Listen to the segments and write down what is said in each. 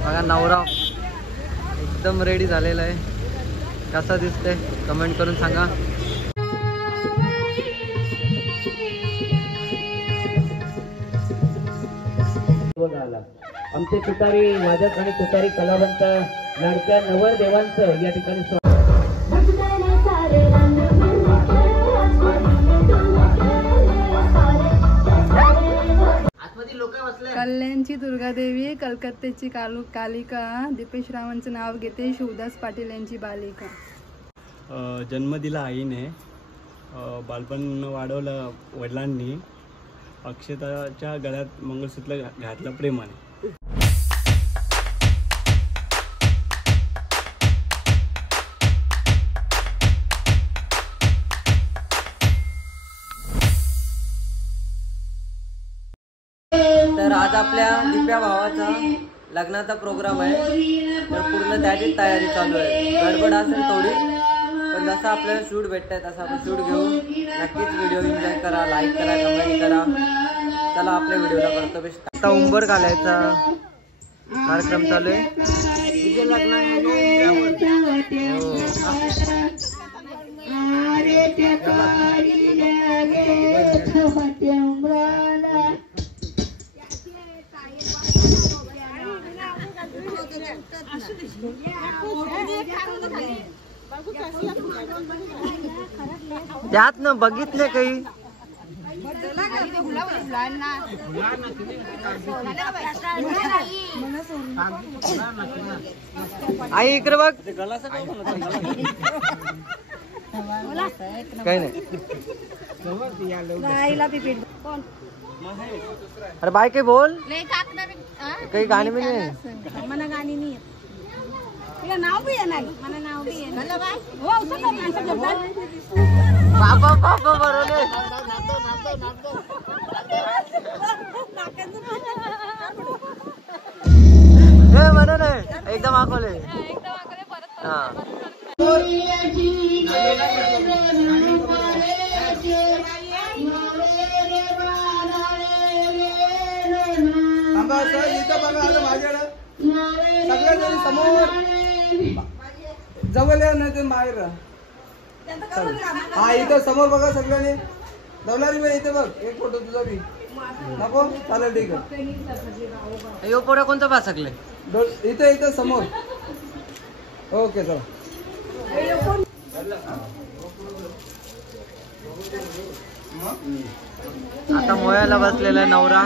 बघा नवरा एकदम रेडी झालेला आहे. कसा दिसते कमेंट करून सांगा. आमचे तुतारी वादक आणि तुतारी कलावंत लाडक्या नवरदेवांचं या ठिकाणी कल्याणची दुर्गादेवी, कलकत्त्याची कालिका, दीपेश रावांचं नाव घेते, शिवदास पाटील यांची बालिका. जन्म दिला आईने, बालपण वाढवलं वडिलांनी, अक्षताच्या गळ्यात मंगळसूत्र घातलं प्रेमाने. तर आज आपल्या दिप्या भावाचा लग्नाचा प्रोग्राम आहे. तर पूर्ण त्याचीच तयारी चालू आहे. गडबड असेल थोडी, पण जसं आपल्याला शूट भेटतंय तसं आपण शूट घेऊ. नक्कीच व्हिडिओ एन्जॉय करा, लाईक करा, कमेंट करा. चला आपल्या व्हिडिओला करतो बेस्ट. आता उंबर घालायचा कार्यक्रम चालू आहे. तुझे लग्न त्यात न बघितले काही. आई इकडे बघ. काही नाही. अरे बाय काही बोल. काही गाणी में नाही. मला गाणी नाही येत. तिला नाव बी नाही. मला नाव बी येत. हो असं का माणसं बोलतात. बाबा बाबा बरोबर. हे म्हणा नाही एकदम आखोले. हा इथं बघा आलं माझ्याकडं सगळ्या समोर जवळ या नाही ते बाहेर. हा इथं समोर बघा सगळ्यांनी. दौलारी बाई इथे बघ एक फोटो तुझा बी नको चालेल ठीक आहे. यो पोरा कोणतं पा सकले इथे इथं समोर. ओके चला. आता मोयाला बसलेला नवरा.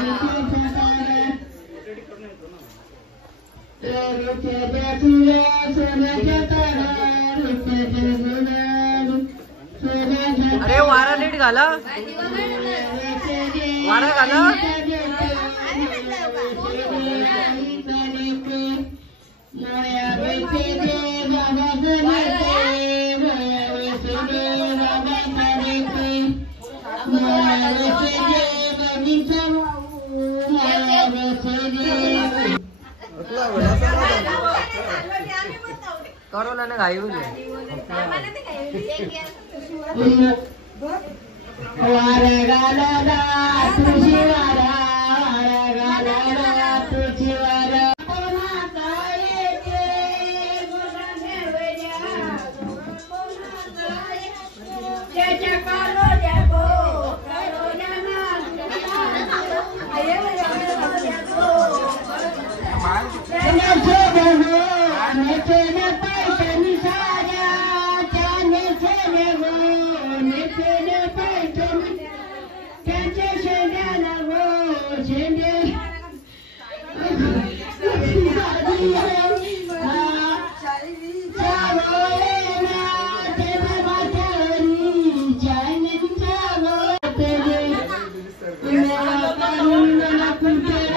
अरे वारा नीट घाला. वारा घाला. करोना ने घाई हुई.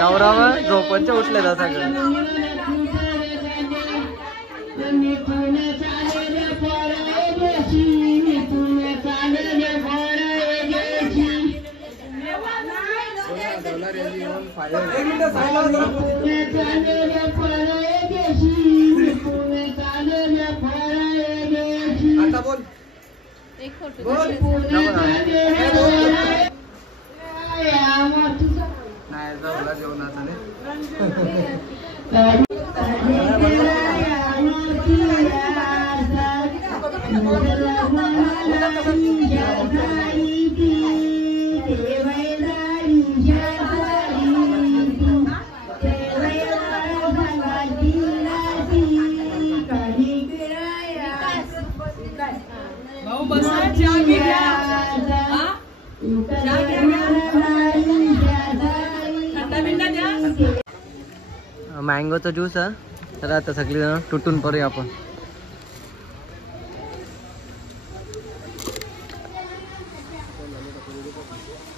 नवरावर झोपणच्या उठले जा सगळं. आता बोल. एक फोटो नाही जेवणाचं नाही. मँगोचा ज्यूस आहे. तर आता सगळी जण तुटून पडूया आपण.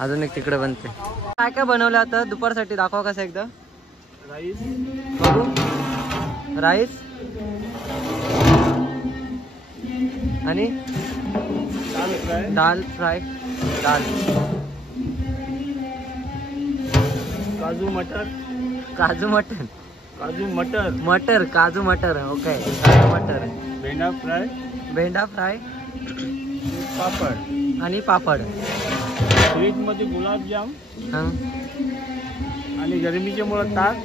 अजून एक तिकडे बनते. काय काय बनवलं आता दुपारसाठी दाखवा कसं एकदा. राईस, बघू. राईस आणि दाल फ्राय, दाल फ्राय, दाल काजू मटर, काजू मटन, काजू मटर, मटर काजू मटर. ओके, काजू मटर, भेंडा फ्राय, भेंडा फ्राय पापड आणि पापड. स्वीट मध्ये गुलाबजाम हां आणि गरमीच्या मुळे ताक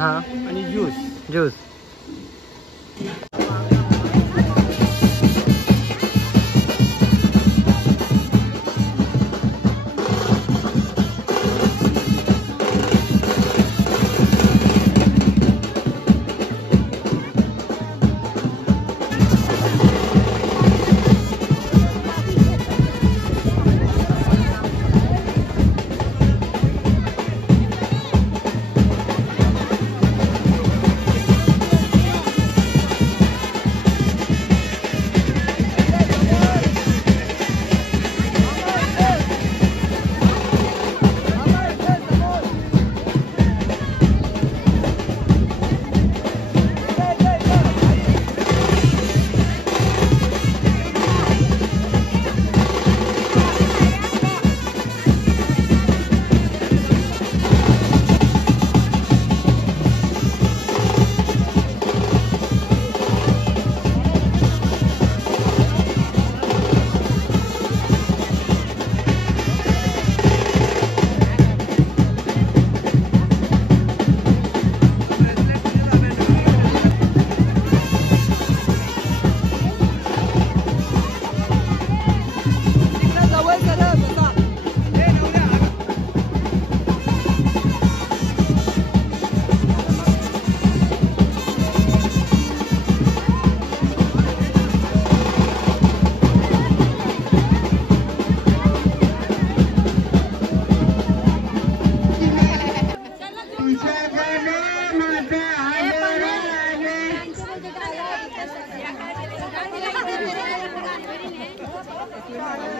हां आणि ज्यूस. ज्यूस.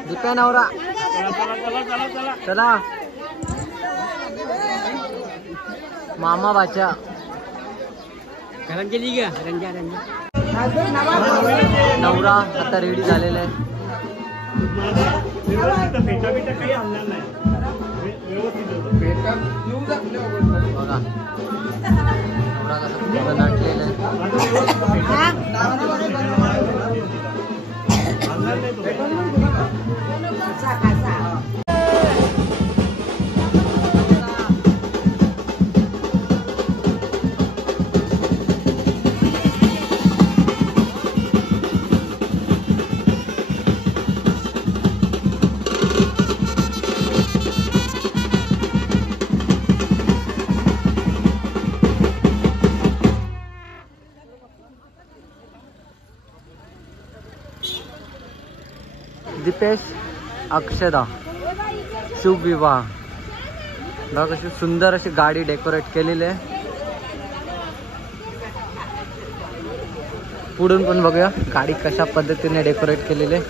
दिप्या नवरा. चला मामा बाचा. नवरा आता रेडी झालेला आहे. भेटा बिटा काही आणणार नाही. बघा नवरा कसा पूर्ण नाटलेला दीपेश अक्षदा शुभ विवाह. बघा कशी सुंदर अशी गाडी डेकोरेट केलेली आहे. पुढून पण बघूया गाडी कशा पद्धतीने डेकोरेट केलेली आहे.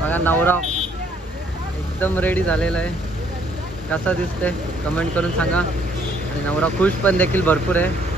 बघा नवरा एकदम रेडी झालेला आहे. कसा दिसते कमेंट करून सांगा. आणि नवरा खुश पण देखील भरपूर आहे.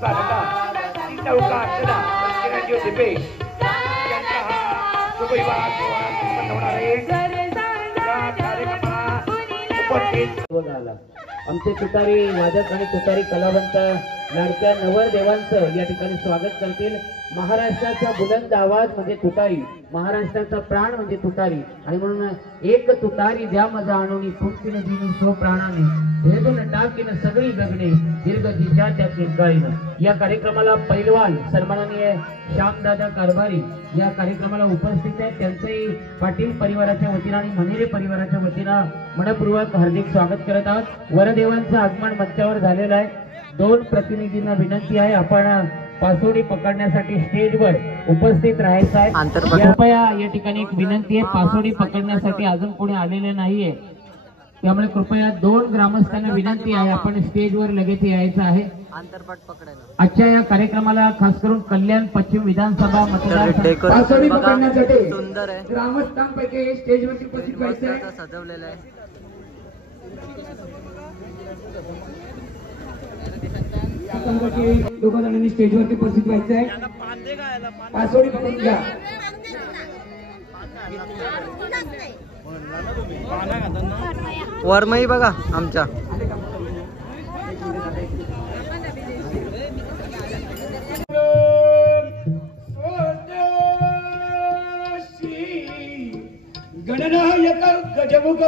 चालता ती नौका असला मंदिराची दिपे यांचा हा शुभविवाह सोहळा संपन्न होणार आहे. या कार्यक्रमाला उपस्थित झाला. आमचे तुतारी वादक आणि तुतारी कलावंत लाडक्या नवरदेवांचं या ठिकाणी स्वागत करतील. महाराष्ट्राचा बुलंद आवाज म्हणजे तुतारी, महाराष्ट्राचा प्राण म्हणजे तुतारी आणि म्हणून एक तुतारी द्या मजा आणून फुंकीन दिनी सो प्राणाने भेदून टाकीन सगळी गगणे दीर्घ दिशा त्या किंकाळीनं. या कार्यक्रमाला पैलवान सन्माननीय श्यामदादा कारभारी या कार्यक्रमाला उपस्थित आहेत. त्यांचंही पाटील परिवाराच्या वतीनं आणि मनेरे परिवाराच्या वतीनं मनपूर्वक हार्दिक स्वागत करत आहोत. वरदेवांचं आगमन मंचावर झालेलं आहे. 2 प्रतिनिधींना विनंती आहे, आपण पासोडी पकडण्यासाठी स्टेजवर उपस्थित राहायचं आहे. कृपया या ठिकाणी एक विनंती आहे, पासोडी पकडण्यासाठी अजून कोणी आलेले नाहीये, त्यामुळे कृपया 2 ग्रामस्थांना विनंती आहे, आपण स्टेजवर लगेच यायचं आहे. आंतरपाट पकडायला आजच्या या कार्यक्रमाला खास करून कल्याण पश्चिम विधानसभा मतदारसंघ पासोडी पकडण्यासाठी सुंदर आहे. ग्रामस्थांपैकी स्टेजवरती उपस्थित व्हायचं आहे. मस्त सजवलेलं आहे. दोघं जणांनी स्टेजवरती उपस्थित व्हायचं आहे. पासोडी पकडून घ्या. वरमही बघा आमच्या गणनायक गजमुख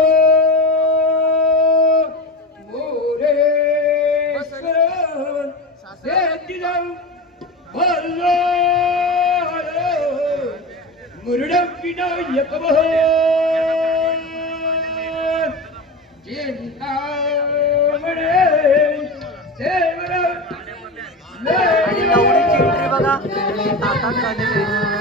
मुरुड विनायक आणि नवरीची एंट्री बघा ताटात झालेली आहे.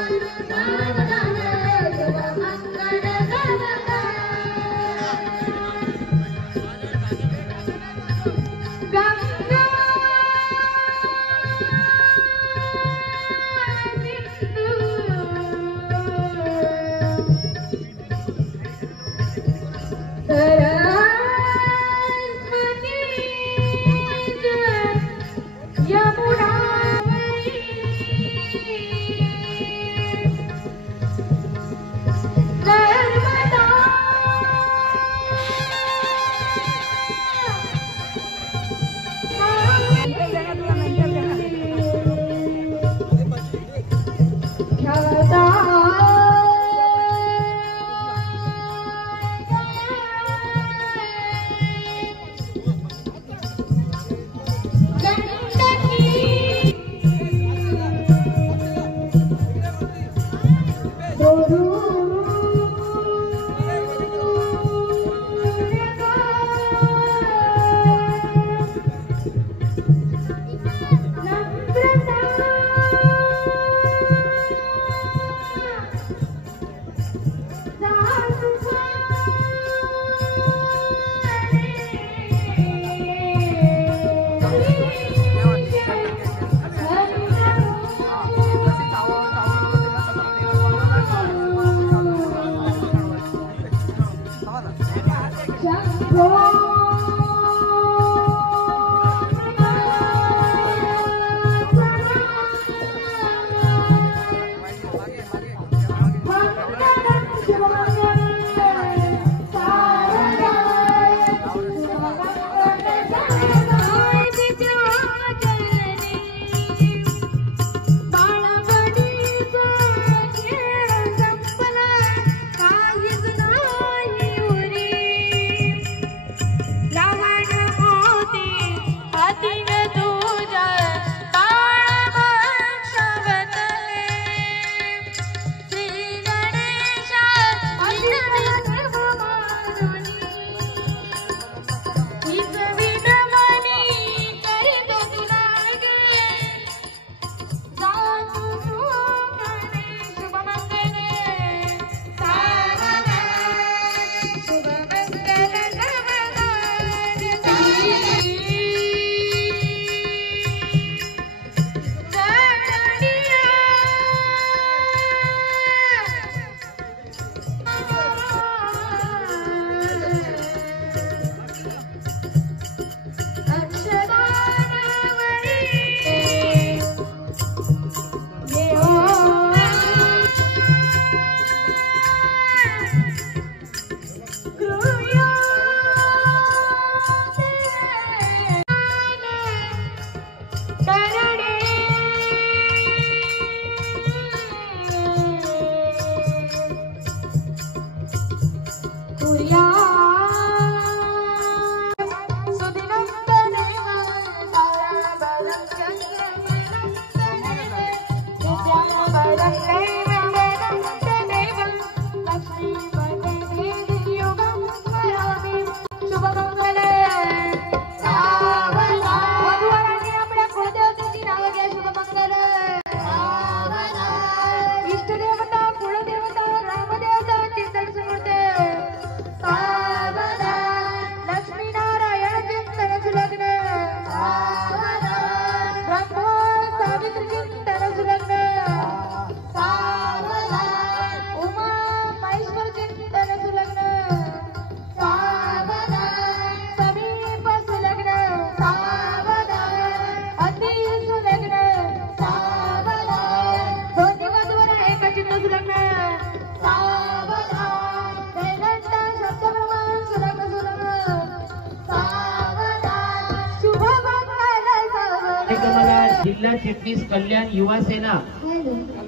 जिल्हा चिटणीस कल्याण युवा सेना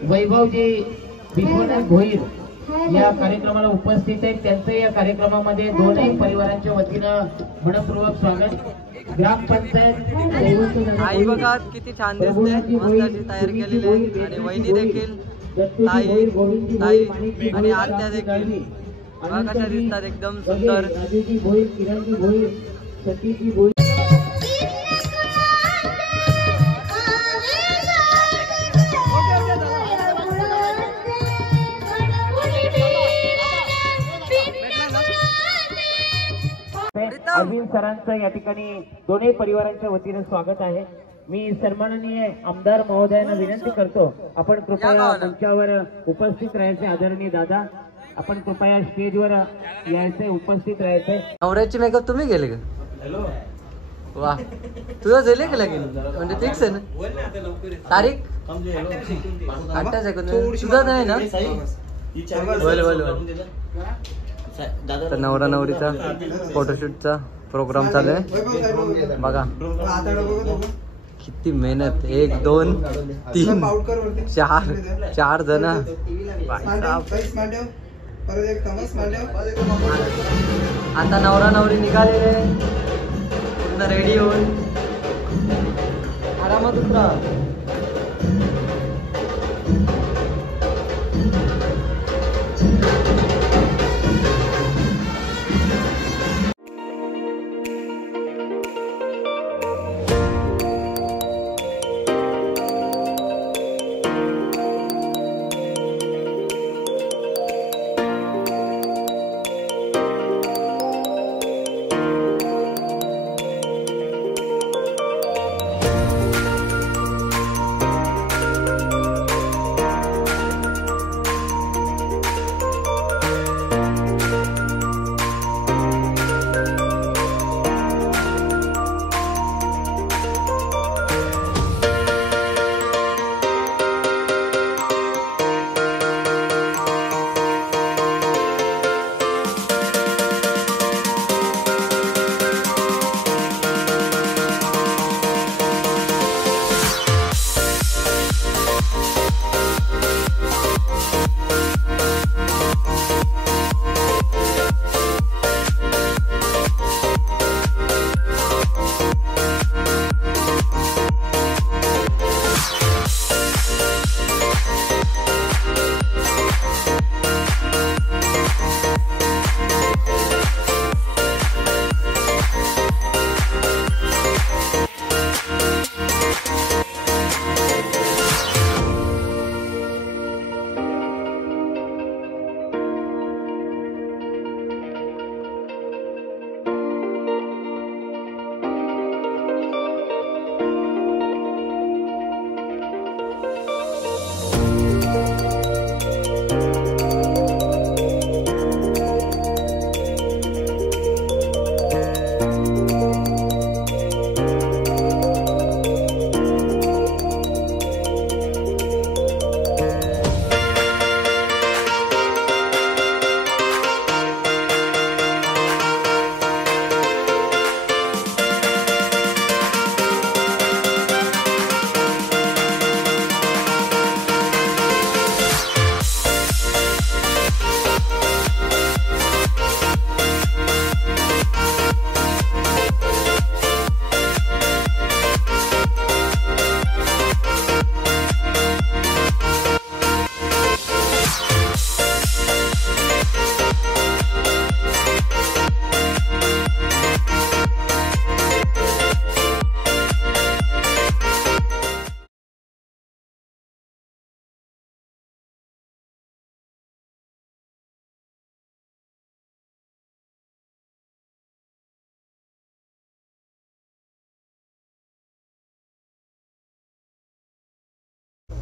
वैभवजी विश्वनाथ भोईर या कार्यक्रमाला उपस्थित आहेत. त्यांचं या कार्यक्रमामध्ये दोनही परिवारांच्या वतीनं मनपूर्वक स्वागत. ग्रामपंचायत आई बघा किती छान दिसते, मस्त अशी तयार केलेली आहे. आणि वहिनी देखील, ताई आणि आत्या देखील बघा कशा दिसतात, एकदम सुंदर. राजूजी भोईर, किरणजी भोईर, सतीजी भोईर. अरविंद सरांचं या ठिकाणी दोन्ही परिवारांच्या वतीने स्वागत आहे. मी सन्माननीय आमदार महोदयांना विनंती करतो, आपण कृपया मंचावर उपस्थित राहायचे. आदरणीय दादा, आपण कृपया स्टेजवर यायचे, उपस्थित राहायचे. नवऱ्याची मेकअप तुम्ही गेले का? वा, तुझं झाले का लगीन? म्हणजे फिक्स आहे ना तारीख? 28 सेकंद. तुझं नाही ना? बोल बोल बोल. तर नवरा नवरीचा फोटोशूटचा प्रोग्राम चालू आहे. बघा किती मेहनत, 1 2 3 4 जण. आता नवरा नवरी निघालेले पूर्ण रेडी होऊन आरामात उतरा.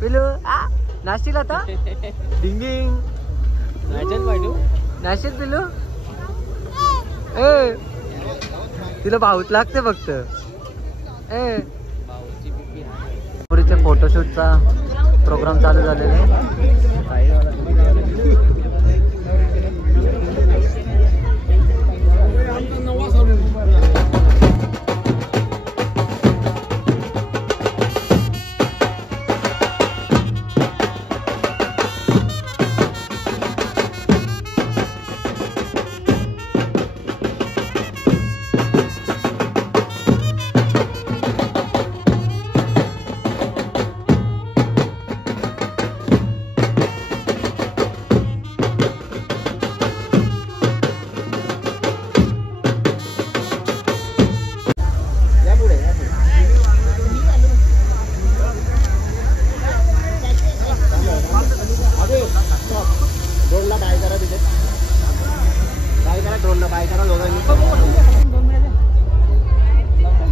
पिलू नाशिल आता डिंगिंग नाशिल पिलू ए तिला भाऊच लागते फक्त ए पुरीच्या फोटोशूटचा प्रोग्राम चालू झालेला आहे.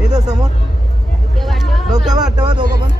इथं समोर डोक्यावर आठवा दोघं पण.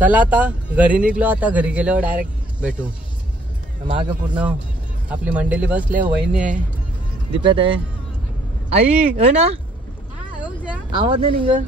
चला आता घरी निघलो. आता घरी गेल्यावर डायरेक्ट भेटू. मागे पूर्ण आपली मंडळी बसले. वहिनी आहे, दीप्यात आहे, आई आहे ना. आवाज नाही निघ.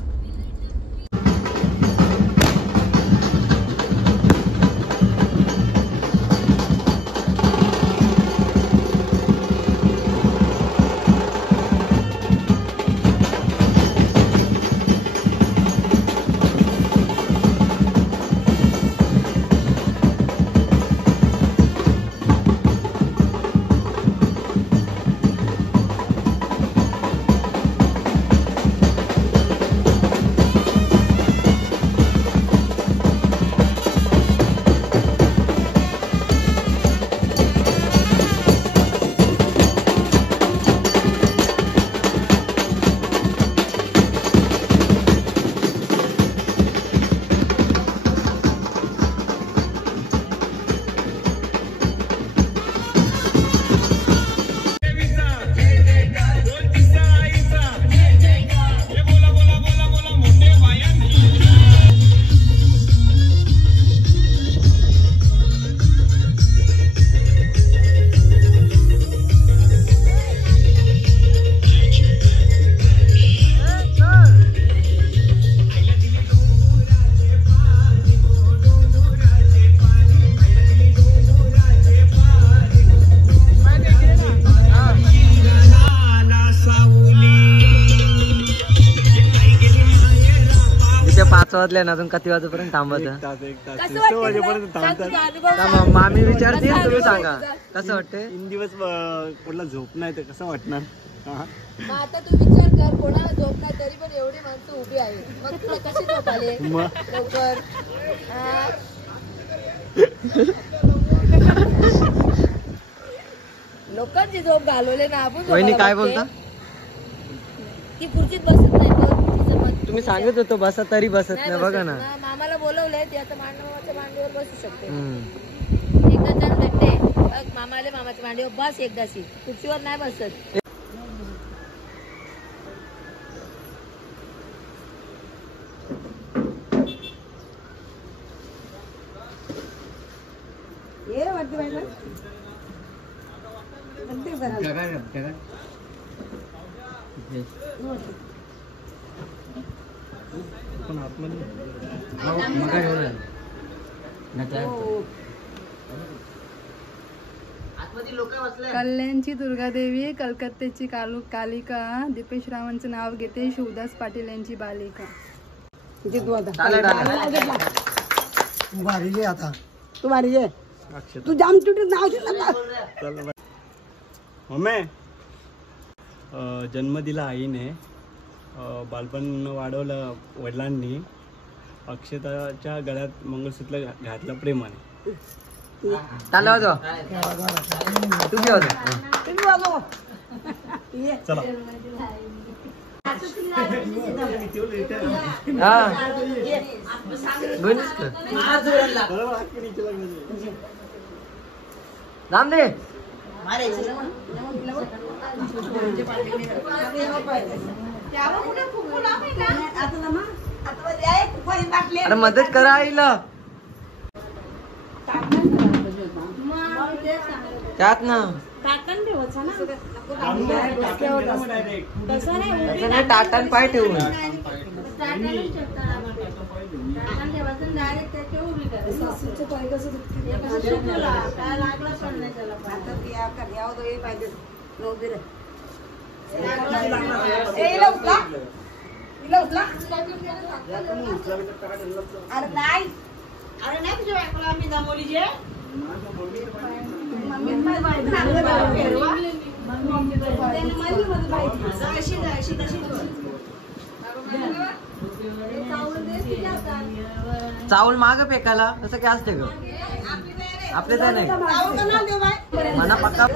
वाजल्या ना, अजून किती वाजेपर्यंत थांबत? मामी विचारते, तुम्ही सांगा कसं वाटतंय? 3 दिवस कुठला झोप नाही तर कसं वाटणार? मग आता तू विचार कर, कोणाला झोप नाही तरी पण एवढी माणसं उभी आहे, मग तुला कशी झोप आली लवकर? लोकांची झोप घालवले ना आपण. वहिनी काय बोलता? ती खुर्चीत बसत नाही बघ, तिचं मत. तुम्ही सांगत होतो बसा तरी बसत नाही, बघा ना. मामाला बोलवलंय, ती आता मामाच्या मांडीवर बसू शकते. हम्म. एकदा जण भेटते बघ, मामाला मामाच्या मांडीवर बस एकदाशी, खुर्चीवर नाही बसत. कल्याणची दुर्गादेवी, कलकत्त्याची कालिका, दीपेश रावांचं नाव घेते, शिवदास पाटील यांची बालिका. तू जाम तुटून नाव मम्मी जन्म दिला आईने, बालपण वाढवलं वडिलांनी, अक्षताच्या गळ्यात मंगळसूत्र घातलं प्रेमाने. चालू होतो तू घे होतो. चला हा नाम दे. अरे मदत करा आईला त्यात ना. टाटा पाय ठेवून अरे नाही तुझ्या बायकोला आम्ही जमवली जे चावल माग फेकायला तसं काय असते ग आपले तर नाही मना पक्का.